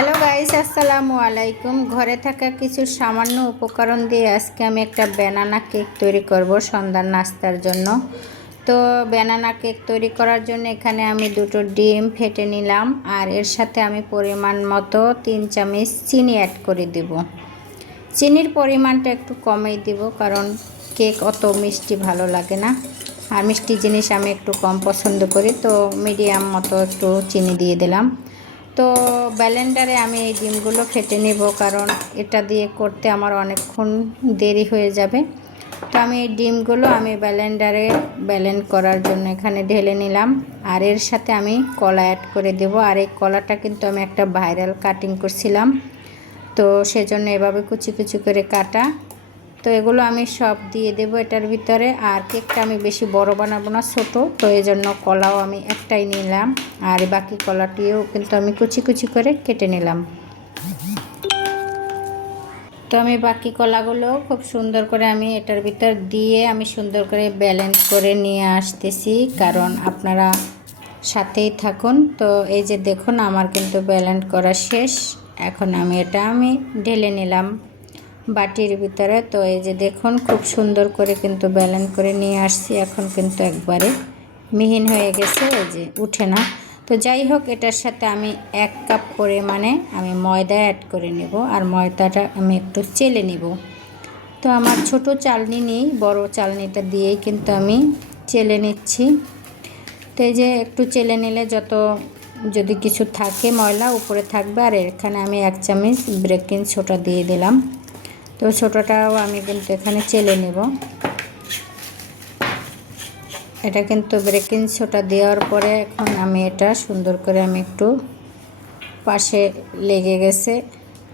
Hello guys, আসসালামু আলাইকুম। ঘরে থাকা কিছু সামান্য উপকরণ দিয়ে আজকে আমি একটা ব্যানানা কেক তৈরি করব সন্ধ্যার নাস্তার জন্য। তো ব্যানানা কেক তৈরি করার জন্য এখানে আমি দুটো ডিম ফেটে নিলাম, আর এর সাথে আমি পরিমাণ মতো 3 চামচ চিনি অ্যাড করে দেব। চিনির পরিমাণটা একটু কমেই দিব, কারণ কেক অত মিষ্টি ভালো লাগে না, আর মিষ্টি জিনিস আমি একটু কম পছন্দ করি। তো মিডিয়াম মতো একটু চিনি দিয়ে দিলাম। তো ব্লেন্ডারে আমি এই ডিমগুলো ফেটে নেব, কারণ এটা দিয়ে করতে আমার অনেকক্ষণ দেরি হয়ে যাবে। তো আমি এই ডিমগুলো ব্লেন্ডারে ব্লেন্ড করার জন্য এখানে ঢেলে নিলাম, আর এর সাথে আমি কলা অ্যাড করে দেব। আর এই কলাটা কিন্তু আমি একটা ভাইরাল কাটিং করছিলাম, তো সেজন্য এভাবে কুচি কুচি করে কাটা। তো এগুলো আমি সব দিয়ে দেব এটার ভিতরে। আর কেকটা আমি বেশি বড় বানাবো না, ছোট, তো এই জন্য কলাও আমি একটাই নিলাম, আর বাকি কলাটিও কিন্তু আমি কুচি কুচি করে কেটে নিলাম। তো আমি বাকি কলাগুলো খুব সুন্দর করে আমি এটার ভিতর দিয়ে আমি সুন্দর করে ব্যালেন্স করে নিয়ে আসতেছি, কারণ আপনারা সাথেই থাকুন। তো এই যে দেখুন, আমার কিন্তু ব্যালেন্স করা শেষ। এখন এটা আমি ঢেলে নিলাম বাটির ভিতরে। তো এই যে দেখুন, খুব সুন্দর করে কিন্তু ব্যালেন্স করে নিয়ে আসছি। এখন কিন্তু একবারে মিহিন হয়ে গেছে, এই যে উঠে না। তো যাই হোক, এটার সাথে আমি 1 কাপ পরিমাণে আমি ময়দা অ্যাড করে নেব, আর ময়দাটা আমি একটু চেলে নেব। তো আমার ছোট চালনি নেই, বড় চালনিটা দিয়েই কিন্তু আমি চেলে নিচ্ছি। তো এই যে একটু চেলে নিলে যদি কিছু থাকে ময়লা উপরে থাকবে। আর এখানে আমি 1 চামচ বেকিং সোডা দিয়ে দিলাম। তো ছোটোটাও আমি কিন্তু এখানে চেলে নেব। এটা কিন্তু বেকিং সোডা দেওয়ার পরে এখন আমি এটা সুন্দর করে আমি একটু পাশে লেগে গেছে,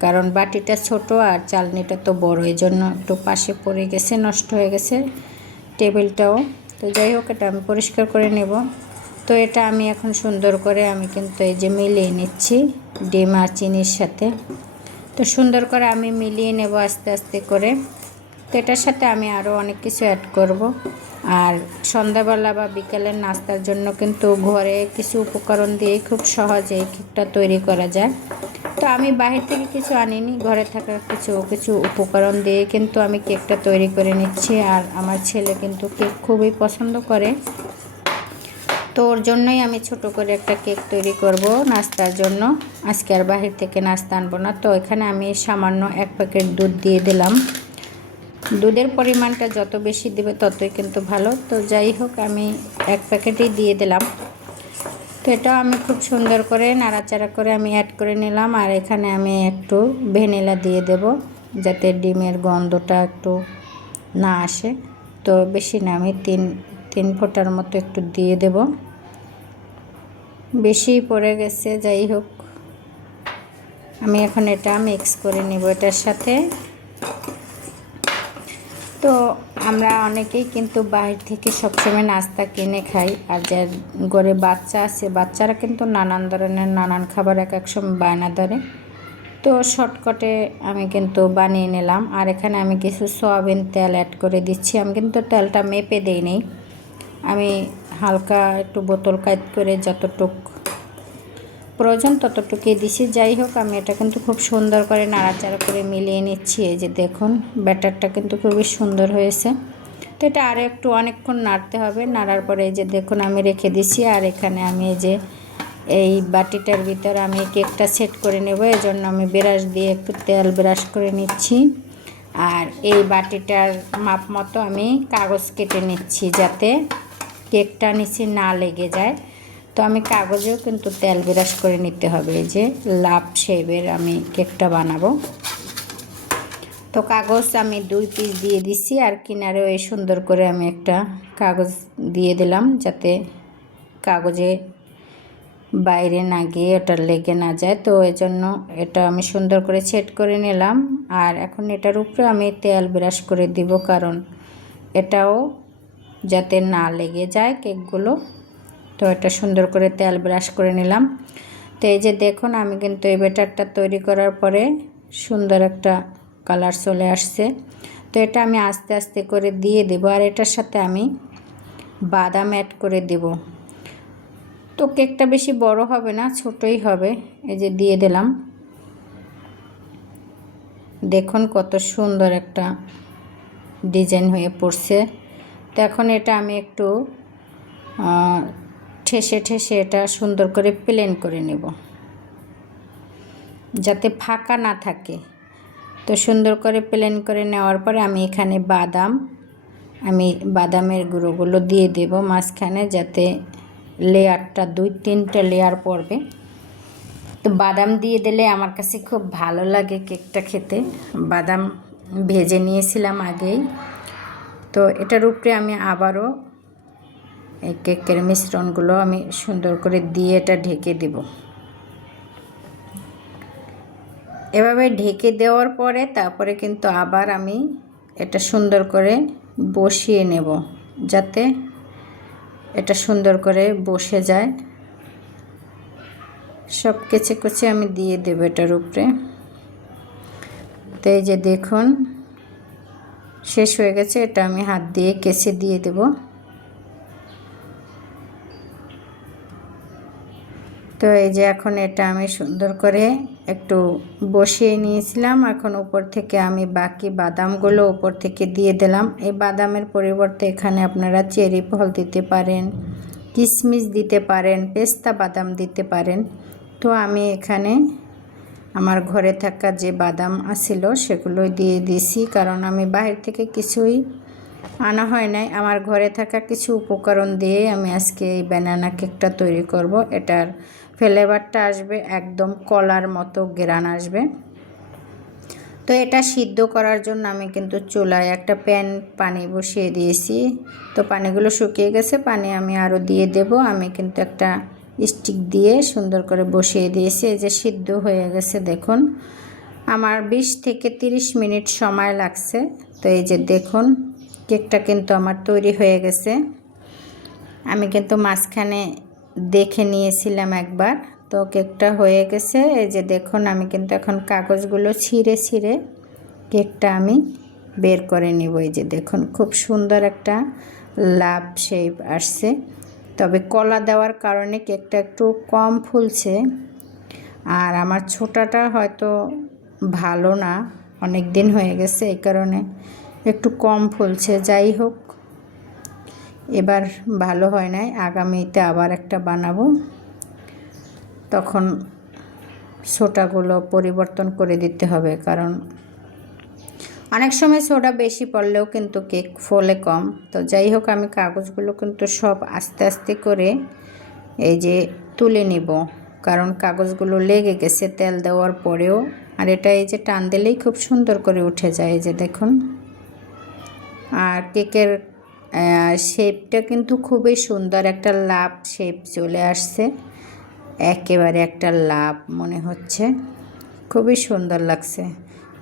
কারণ বাটিটা ছোট আর চালনিটা তো বড়, এই জন্য একটু পাশে পড়ে গেছে, নষ্ট হয়ে গেছে টেবিলটাও। তো যাই হোক, এটা আমি পরিষ্কার করে নেব। তো এটা আমি এখন সুন্দর করে আমি কিন্তু এই যে মিলিয়ে নিচ্ছি ডিম আর চিনির সাথে। তো সুন্দর করে আমি মিলিয়ে নেব আস্তে আস্তে করে। তো এটার সাথে আমি আরও অনেক কিছু অ্যাড করব। আর সন্ধ্যাবেলা বা বিকেলের নাস্তার জন্য কিন্তু ঘরে কিছু উপকরণ দিয়েই খুব সহজেই কেকটা তৈরি করা যায়। তো আমি বাহির থেকে কিছু আনিনি, ঘরে থাকা কিছু কিছু উপকরণ দিয়ে কিন্তু আমি কেকটা তৈরি করে নিচ্ছি। আর আমার ছেলে কিন্তু কেক খুবই পছন্দ করে, তো ওর জন্যই আমি ছোট করে একটা কেক তৈরি করব নাস্তার জন্য। আজকে আর বাহির থেকে নাস্তা আনবো না। তো এখানে আমি সামান্য 1 প্যাকেট দুধ দিয়ে দিলাম। দুধের পরিমাণটা যত বেশি দেবে ততই কিন্তু ভালো। তো যাই হোক, আমি 1 প্যাকেটই দিয়ে দিলাম। তো এটা আমি খুব সুন্দর করে নাড়াচাড়া করে আমি অ্যাড করে নিলাম। আর এখানে আমি একটু ভ্যানিলা দিয়ে দেব, যাতে ডিমের গন্ধটা একটু না আসে। তো বেশি না, আমি তিন ফোঁটার মতো একটু দিয়ে দেব, বেশি পড়ে গেছে। যাই হোক, আমি এখন এটা মিক্স করে নিব এটার সাথে। তো আমরা অনেকেই কিন্তু বাইরে থেকে সবসময় নাস্তা কিনে খাই, আর যার ঘরে বাচ্চা আছে, বাচ্চারা কিন্তু নানান ধরনের নানান খাবার এক এক সময় বায়না ধরে। তো শর্টকাটে আমি কিন্তু বানিয়ে নিলাম। আর এখানে আমি কিছু সয়াবিন তেল অ্যাড করে দিচ্ছি। আমি কিন্তু তেলটা মেপে দিই নি, আমি হালকা একটু বোতল কাট করে যতটুক প্রয়োজন ততটুকুই দিছি। যাই হোক, আমি এটা কিন্তু খুব সুন্দর করে নাড়াচাড়া করে মিলিয়ে নিচ্ছি। এই যে দেখুন, ব্যাটারটা কিন্তু খুবই সুন্দর হয়েছে। তো এটা আরও একটু অনেকক্ষণ নাড়তে হবে। নাড়ার পরে এই যে দেখুন আমি রেখে দিছি। আর এখানে আমি এই বাটিটার ভিতরে আমি কেকটা সেট করে নেব, এই জন্য আমি ব্রাশ দিয়ে একটু তেল ব্রাশ করে নিচ্ছি। আর এই বাটিটার মাপ মতো আমি কাগজ কেটে নিচ্ছি, যাতে কেকটা নিচে না লেগে যায়। তো আমি কাগজেও কিন্তু তেল ব্রাশ করে নিতে হবে, এই যে লাভ শেপের আমি কেকটা বানাবো। তো কাগজ আমি 2 পিস দিয়ে দিছি, আর কিনারেও এই সুন্দর করে আমি একটা কাগজ দিয়ে দিলাম, যাতে কাগজে বাইরে না গিয়ে ওটা লেগে না যায়। তো এই জন্য এটা আমি সুন্দর করে সেট করে নিলাম। আর এখন এটার উপরে আমি তেল ব্রাশ করে দিব, কারণ এটাও যাতে না লেগে যায় কেকগুলো। তো এটা সুন্দর করে তেল ব্রাশ করে নিলাম। তো এই যে দেখুন, আমি কিন্তু এই ব্যাটারটা তৈরি করার পরে সুন্দর একটা কালার চলে আসছে। তো এটা আমি আস্তে আস্তে করে দিয়ে দেব। আর এটার সাথে আমি বাদাম অ্যাড করে দেব। তো কেকটা বেশি বড় হবে না, ছোটই হবে। এই যে দিয়ে দিলাম। দেখুন কত সুন্দর একটা ডিজাইন হয়ে পড়ছে। তো এখন এটা আমি একটু ঠেসে ঠেসে এটা সুন্দর করে প্লেন করে নেব, যাতে ফাঁকা না থাকে। তো সুন্দর করে প্লেন করে নেওয়ার পরে আমি এখানে বাদামের গুঁড়োগুলো দিয়ে দেব মাঝখানে, যাতে লেয়ারটা 2-3টা লেয়ার পড়বে। তো বাদাম দিয়ে দিলে আমার কাছে খুব ভালো লাগে কেকটা খেতে। বাদাম ভেজে নিয়েছিলাম আগেই। তো এটার উপরে আমি আবারও এই কেকের মিশ্রণগুলো আমি সুন্দর করে দিয়ে এটা ঢেকে দেব। এভাবে ঢেকে দেওয়ার পরে তারপরে কিন্তু আবার আমি এটা সুন্দর করে বসিয়ে নেব, যাতে এটা সুন্দর করে বসে যায়। সব কেচে কুচে আমি দিয়ে দেব এটার উপরে। তো এই যে দেখুন শেষ হয়ে গেছে, এটা আমি হাত দিয়ে কেচে দিয়ে দেব। তো এই যে এখন এটা আমি সুন্দর করে একটু বসিয়ে নিয়েছিলাম। এখন উপর থেকে আমি বাকি বাদামগুলো উপর থেকে দিয়ে দিলাম। এই বাদামের পরিবর্তে এখানে আপনারা চেরি ফল দিতে পারেন, কিশমিশ দিতে পারেন, পেস্তা বাদাম দিতে পারেন। তো আমি এখানে আমার ঘরে থাকা যে বাদাম আছিল সেগুলোই দিয়ে দিয়েছি, কারণ আমি বাইরে থেকে কিছুই আনা হয় নাই। আমার ঘরে থাকা কিছু উপকরণ দিয়ে আমি আজকে এই ব্যানানা কেকটা তৈরি করব। এটার ফ্লেভারটা আসবে একদম কলার মতো গ্রান আসবে। তো এটা সিদ্ধ করার জন্য আমি কিন্তু চুলায় একটা পানি বসিয়ে দিয়েছি। তো পানিগুলো শুকিয়ে গেছে, পানি আমি আরও দিয়ে দেব। আমি কিন্তু একটা স্টিক দিয়ে সুন্দর করে বসিয়ে দিয়েছি। এই যে সিদ্ধ হয়ে গেছে দেখুন, আমার 20 থেকে 30 মিনিট সময় লাগছে। তো এই যে দেখুন কেকটা কিন্তু আমার তৈরি হয়ে গেছে। আমি কিন্তু মাঝখানে দেখে নিয়েছিলাম একবার। তো কেকটা হয়ে গেছে। এই যে দেখুন আমি কিন্তু এখন কাগজগুলো ছিঁড়ে ছিঁড়ে কেকটা আমি বের করে নিব। এই যে দেখুন খুব সুন্দর একটা লাভ শেপ আসছে। তবে কলা দেওয়ার কারণে কেকটা একটু কম ফুলছে, আর আমার ছোটাটা হয়তো ভালো না, অনেক দিন হয়ে গেছে, এই কারণে একটু কম ফুলছে। যাই হোক, এবার ভালো হয় নাই, আগামীতে আবার একটা বানাবো, তখন সোডাগুলো পরিবর্তন করে দিতে হবে। কারণ অনেক সময় সোডা বেশি পড়লেও কিন্তু কেক ফলে কম। তো যাই হোক, আমি কাগজগুলো কিন্তু সব আস্তে আস্তে করে এই যে তুলে নিব, কারণ কাগজগুলো লেগে গেছে তেল দেওয়ার পরেও। আর এটা এই যে টান দিলেই খুব সুন্দর করে উঠে যায়। এই যে দেখুন, আর কেকের শেপটা কিন্তু খুবই সুন্দর, একটা লাভ শেপ চলে আসছে, একেবারে একটা লাভ মনে হচ্ছে, খুবই সুন্দর লাগছে।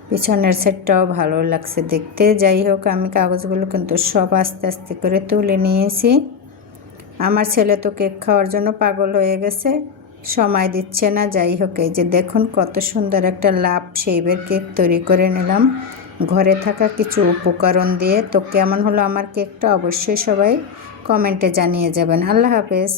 পিছনের সেটটাও ভালো লাগছে দেখতে। যাই হোক, আমি কাগজগুলো কিন্তু সব আস্তে আস্তে করে তুলে নিয়েছি। আমার ছেলে তো কেক খাওয়ার জন্য পাগল হয়ে গেছে, সময় দিচ্ছে না। যাই হোক, এই যে দেখুন কত সুন্দর একটা লাভ শেপের কেক তৈরি করে নিলাম ঘরে থাকা কিছু উপকরণ দিয়ে। তো কেমন হলো আমার কেকটা অবশ্যই সবাই কমেন্টে জানিয়ে যাবেন। আল্লাহ হাফেজ।